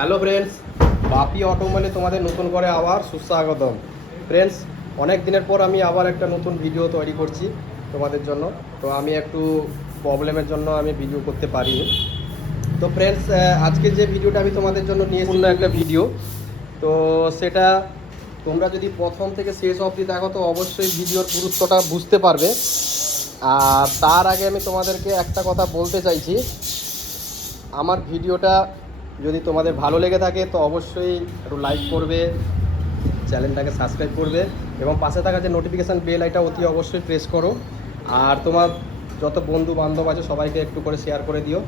Hello friends, বাপি অটোমোবাইলে তোমাদের নতুন করে আবার সুস্বাগতম। ফ্রেন্ডস, অনেক দিনের পর আমি আবার একটা নতুন ভিডিও তৈরি করছি তোমাদের জন্য। তো আমি একটু প্রবলেমের জন্য আমি ভিডিও করতে পারিনি। তো ফ্রেন্ডস, আজকে যে ভিডিওটা আমি তোমাদের জন্য নিয়ে এসেছি একটা ভিডিও, তো সেটা তোমরা যদি প্রথম থেকে শেষ অবধি দেখো তো অবশ্যই ভিডিওর গুরুত্বটা বুঝতে পারবে। আর তার আগে আমি তোমাদেরকে একটা কথা বলতে চাইছি, আমার ভিডিওটা যদি তোমাদের ভালো লেগে থাকে তো অবশ্যই একটু লাইক করবে, চ্যানেলটাকে সাবস্ক্রাইব করবে এবং পাশে থাকা যে নোটিফিকেশান বেল এটা অতি অবশ্যই প্রেস করো। আর তোমার যত বন্ধু বান্ধব আছে সবাইকে একটু করে শেয়ার করে দিও।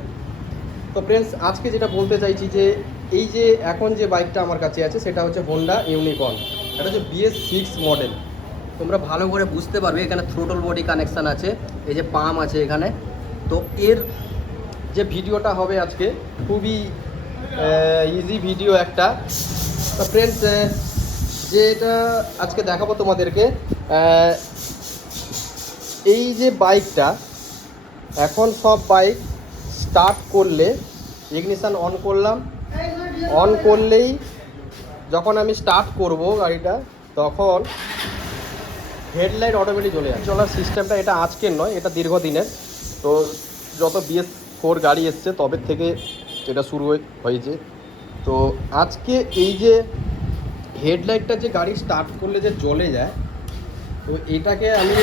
তো ফ্রেন্ডস, আজকে যেটা বলতে চাইছি যে এই যে এখন যে বাইকটা আমার কাছে আছে সেটা হচ্ছে হোন্ডা ইউনিকর্ন। এটা হচ্ছে BS6 মডেল। তোমরা ভালো করে বুঝতে পারবে, এখানে থ্রোটল বডি কানেকশান আছে, এই যে পাম আছে এখানে। তো এর যে ভিডিওটা হবে আজকে খুবই ইজি ভিডিও একটা। তো ফ্রেন্ডস, যেটা আজকে দেখাবো তোমাদেরকে, এই যে বাইকটা এখন সব বাইক স্টার্ট করলে ইগনিশন অন করলাম, অন করলেই যখন আমি স্টার্ট করব গাড়িটা তখন হেডলাইট অটোমেটিক জ্বলে যায়। চলার সিস্টেমটা এটা আজকের নয়, এটা দীর্ঘদিনের। তো যত BS4 গাড়ি এসছে তবে থেকে এটা শুরু হয়েছে। তো আজকে এই যে হেডলাইটটা যে গাড়ি স্টার্ট করলে যে জ্বলে যায়, তো এটাকে আমি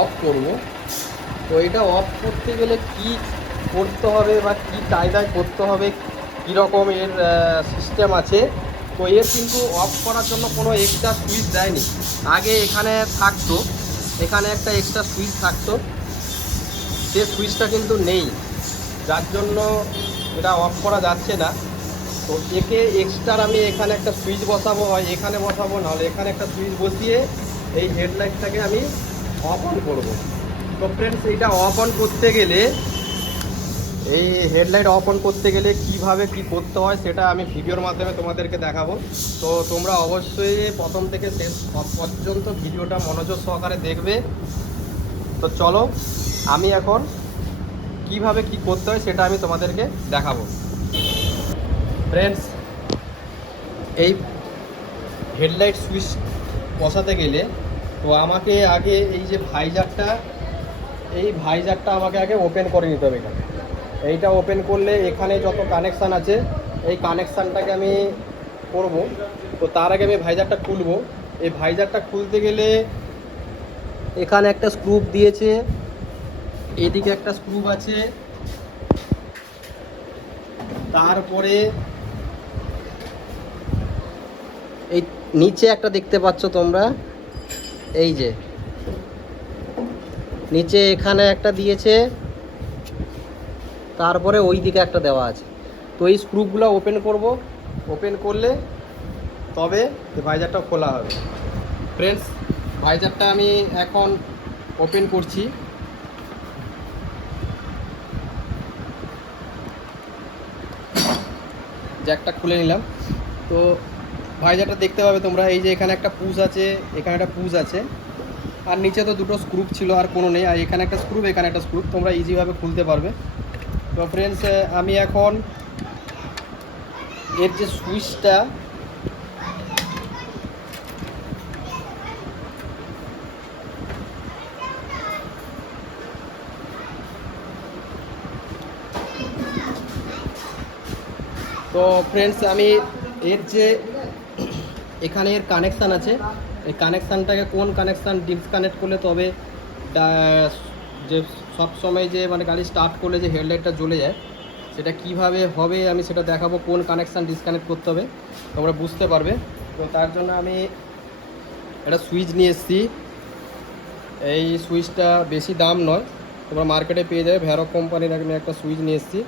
অফ করব। তো এটা অফ করতে গেলে কি করতে হবে বা কী কায়দায় করতে হবে, কীরকম এর সিস্টেম আছে। তো এর কিন্তু অফ করার জন্য কোনো এক্সট্রা সুইচ দেয়নি। আগে এখানে থাকতো, এখানে একটা এক্সট্রা সুইচ থাকতো, সে সুইচটা কিন্তু নেই, যার জন্য এটা অফ করা যাচ্ছে না। তো একে এক্সট্রা আমি এখানে একটা সুইচ বসাবো, হয় এখানে বসাবো, নাহলে এখানে একটা সুইচ বসিয়ে এই হেডলাইটটাকে আমি অফ অন করবো। তো ফ্রেন্ডস, এইটা অফ অন করতে গেলে, এই হেডলাইট অফ অন করতে গেলে কীভাবে কি করতে হয় সেটা আমি ভিডিওর মাধ্যমে তোমাদেরকে দেখাবো। তো তোমরা অবশ্যই প্রথম থেকে শেষ পর্যন্ত ভিডিওটা মনোযোগ সহকারে দেখবে। তো চলো, আমি এখন কিভাবে কি করতে হয় সেটা আমি তোমাদেরকে দেখাবো। ফ্রেন্ডস, এই হেডলাইট সুইচ বসাতে গেলে তো আমাকে আগে এই যে ভাইজারটা, এই ভাইজারটা আমাকে আগে ওপেন করে নিতে হবে। এখানে এইটা ওপেন করলে এখানে যত কানেকশান আছে এই কানেকশানটাকে আমি করব। তো তার আগে আমি ভাইজারটা খুলবো। এই ভাইজারটা খুলতে গেলে এখানে একটা স্ক্রু দিয়েছে, এদিকে একটা স্ক্রু আছে, তারপরে এই নিচে একটা দেখতে পাচ্ছ তোমরা, এই যে নিচে এখানে একটা দিয়েছে, তারপরে ওই দিকে একটা দেওয়া আছে। তো এই স্ক্রুগুলো ওপেন করব, ওপেন করলে তবে এই ভাইজারটা খোলা হবে। ফ্রেন্ডস, ভাইজারটা আমি এখন ওপেন করছি। জ্যাকটা খুলে নিলাম। তো ভাইজারটা দেখতে পাবে তোমরা, এই যে এখানে একটা পুশ আছে, এখানে একটা পুশ আছে, আর নিচে তো দুটো স্ক্রু ছিল, আর কোনো নেই। আর এখানে একটা স্ক্রু, এখানে একটা স্ক্রু, তোমরা ইজিভাবে খুলতে পারবে। তো ফ্রেন্ডস, আমি এখন এর যে সুইচটা, তো ফ্রেন্ডস আমি এর যে এখানে এর কানেকশান আছে, এই কানেকশানটাকে কোন কানেকশান ডিসকানেক্ট করলে তবে যে সব সময় যে মানে গাড়ি স্টার্ট করলে যে হেডলাইটটা জ্বলে যায় সেটা কিভাবে হবে আমি সেটা দেখাবো। কোন কানেকশান ডিসকানেক্ট করতে হবে তোমরা বুঝতে পারবে। তো তার জন্য আমি একটা সুইচ নিয়ে এসেছি। এই সুইচটা বেশি দাম নয়, তোমরা মার্কেটে পেয়ে যাবে, ভ্যারক কোম্পানির আমি একটা সুইচ নিয়ে এসেছি।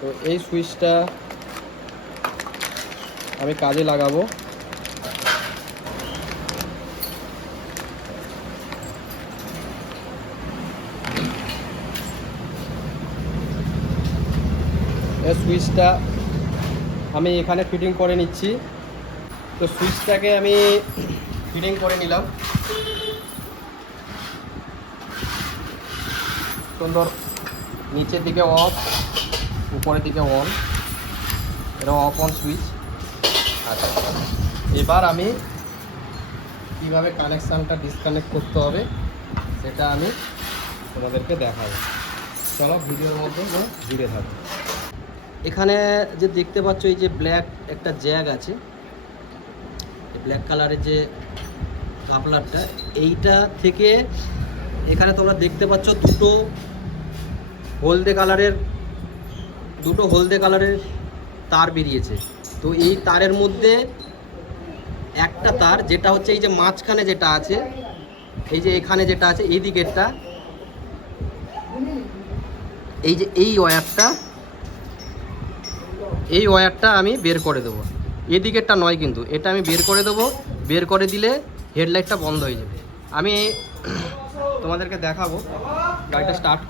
তো এই সুইচটা আমি কাজে লাগাবো। এই সুইচটা আমি এখানে ফিটিং করে নিচ্ছি। তো সুইচটাকে আমি ফিটিং করে নিলাম সুন্দর, নিচের দিকে অফ, উপরের দিকে অন, এটা অফ অন সুইচ। আচ্ছা, এবার আমি কীভাবে কানেকশানটা ডিসকানেক্ট করতে হবে সেটা আমি তোমাদেরকে দেখাবো। চলো ভিডিওর মধ্যে জুড়ে থাকো। এখানে যে দেখতে পাচ্ছ এই যে ব্ল্যাক একটা জ্যাগ আছে, ব্ল্যাক কালারের যে কাপলারটা, এইটা থেকে এখানে তোমরা দেখতে পাচ্ছ দুটো হলদে কালারের তার বেরিয়েছে। তো এই তারের মধ্যে একটা তার যেটা হচ্ছে এই যে মাঝখানে যেটা আছে, এই যে এখানে যেটা আছে এই দিকেরটা, এই যে এই ওয়্যারটা আমি বের করে দেবো। এদিকেরটা নয় কিন্তু, এটা আমি বের করে দেবো। বের করে দিলে হেডলাইটটা বন্ধ হয়ে যাবে। আমি তোমাদেরকে দেখাবো। গাড়িটা স্টার্ট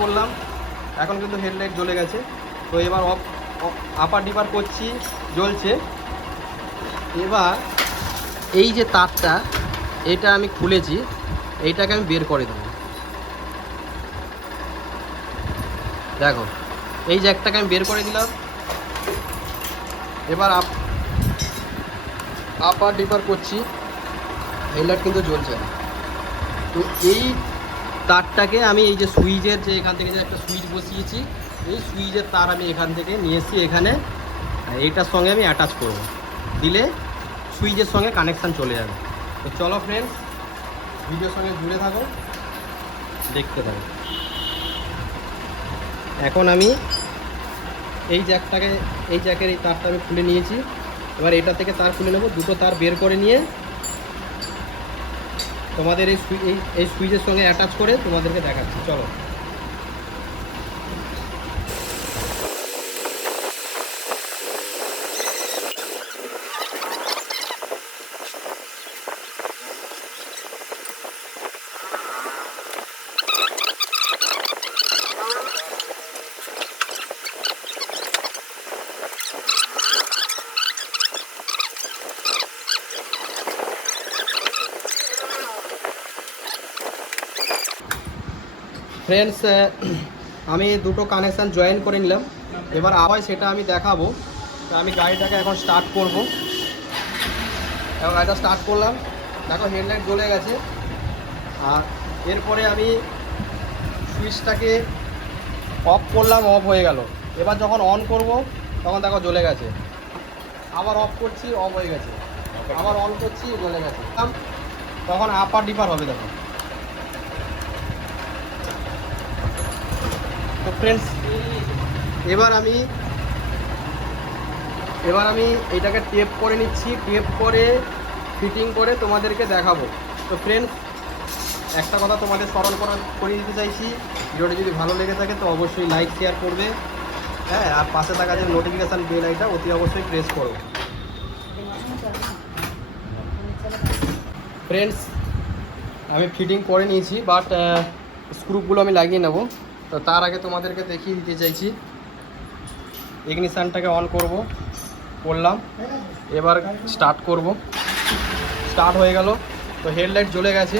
করলাম, এখন কিন্তু হেডলাইট জ্বলে গেছে। তো এবার আপার ডিপার করছি, জ্বলছে। এবার এই যে তারটা, এটা আমি খুলেছি, এইটাকে আমি বের করে দেবো। দেখো এই জ্যাকটাকে আমি বের করে দিলাম। এবার আপার ডিপার করছি, হেডলাইট কিন্তু জ্বলছে না। তো এই তারটাকে আমি এই যে সুইচের যে এখান থেকে যে একটা সুইচ বসিয়েছি, এই সুইচের তার আমি এখান থেকে নিয়ে এসেছি এখানে, এইটার সঙ্গে আমি অ্যাটাচ করব, দিলে সুইচের সঙ্গে কানেকশান চলে যাবে। তো চলো ফ্রেন্ডস, ভিডিওর সঙ্গে জুড়ে থাকো, দেখতে থাকো। এখন আমি এই জ্যাকের এই তারটা আমি খুলে নিয়েছি। এবার এটা থেকে তার খুলে নেব, দুটো তার বের করে নিয়ে তোমাদের এই সুইচের সঙ্গে অ্যাটাচ করে তোমাদেরকে দেখাচ্ছি। চলো। ফ্রেন্ডস, আমি দুটো কানেকশান জয়েন করে নিলাম। এবার আবার সেটা আমি দেখাবো। তো আমি গাড়িটাকে এখন স্টার্ট করব। এবং গাড়িটা স্টার্ট করলাম, দেখো হেডলাইট জ্বলে গেছে। আর এরপরে আমি সুইচটাকে অফ করলাম, অফ হয়ে গেল। এবার যখন অন করব তখন দেখো জ্বলে গেছে। আবার অফ করছি, অফ হয়ে গেছে। আবার অন করছি, জ্বলে গেছে। তখন আপার ডিপার হবে। দেখো তো ফ্রেন্ডস, এবার আমি এটাকে টেপ করে নিচ্ছি। টেপ করে ফিটিং করে তোমাদেরকে দেখাবো। তো ফ্রেন্ডস, একটা কথা তোমাদের স্মরণ করিয়ে দিতে চাইছি, ভিডিওটা যদি ভালো লেগে থাকে তো অবশ্যই লাইক শেয়ার করবে, হ্যাঁ। আর পাশে থাকা যে নোটিফিকেশান বেল আইটা অতি অবশ্যই প্রেস করো। ফ্রেন্ডস, আমি ফিটিং করে নিয়েছি, বাট স্ক্রুগুলো আমি লাগিয়ে নেব। তো তার আগে তোমাদেরকে দেখিয়ে দিতে চাইছি। ইগনিশানটাকে অন করলাম। এবার স্টার্ট করব। স্টার্ট হয়ে গেল। তো হেডলাইট জ্বলে গেছে।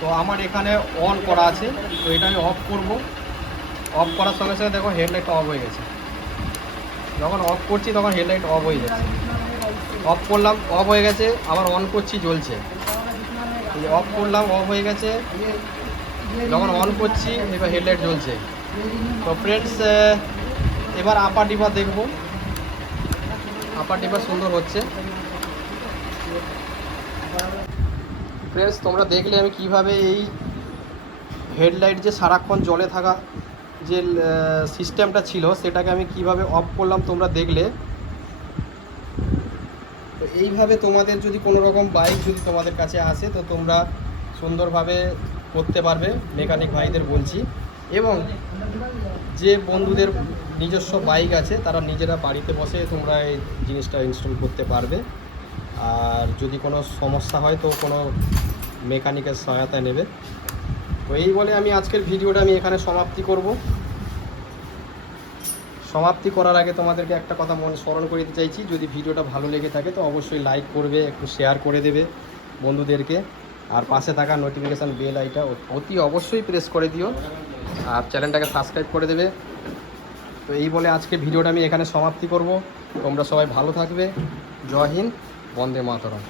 তো আমার এখানে অন করা আছে, তো এটা আমি অফ করব। অফ করার সঙ্গে সঙ্গে দেখো হেডলাইটটা অফ হয়ে গেছে। যখন অফ করছি তখন হেডলাইট অফ হয়ে যাচ্ছে। অফ করলাম, অফ হয়ে গেছে। আবার অন করছি, জ্বলছে। অফ করলাম, অফ হয়ে গেছে। যখন অন করছি এবার হেডলাইট জ্বলছে। তো ফ্রেন্ডস, এবার আপার ডিপার দেখব। আপার ডিপার সুন্দর হচ্ছে। ফ্রেন্ডস, তোমরা দেখলে আমি কিভাবে এই হেডলাইট যে সারাক্ষণ জ্বলে থাকা যে সিস্টেমটা ছিল সেটাকে আমি কিভাবে অফ করলাম তোমরা দেখলে। তো এইভাবে তোমাদের যদি কোনো রকম বাইক যদি তোমাদের কাছে আসে তো তোমরা সুন্দরভাবে করতে পারবে, মেকানিক ভাইদের বলছি। এবং যে বন্ধুদের নিজস্ব বাইক আছে তারা নিজেরা বাড়িতে বসে তোমরা এই জিনিসটা ইনস্টল করতে পারবে। আর যদি কোনো সমস্যা হয় তো কোনো মেকানিকের সহায়তা নেবে। তো এই বলে আমি আজকের ভিডিওটা আমি এখানে সমাপ্তি করব। সমাপ্তি করার আগে তোমাদেরকে একটা কথা মনে স্মরণ করে দিতে চাইছি, যদি ভিডিওটা ভালো লেগে থাকে তো অবশ্যই লাইক করবে, একটু শেয়ার করে দেবে বন্ধুদেরকে। আর পাশে থাকা নোটিফিকেশান বেল আইটা অতি অবশ্যই প্রেস করে দিও। আর চ্যানেলটাকে সাবস্ক্রাইব করে দেবে। তো এই বলে আজকে ভিডিওটা আমি এখানে সমাপ্তি করব। তোমরা সবাই ভালো থাকবে। জয় হিন্দ, বন্দে মাতরম।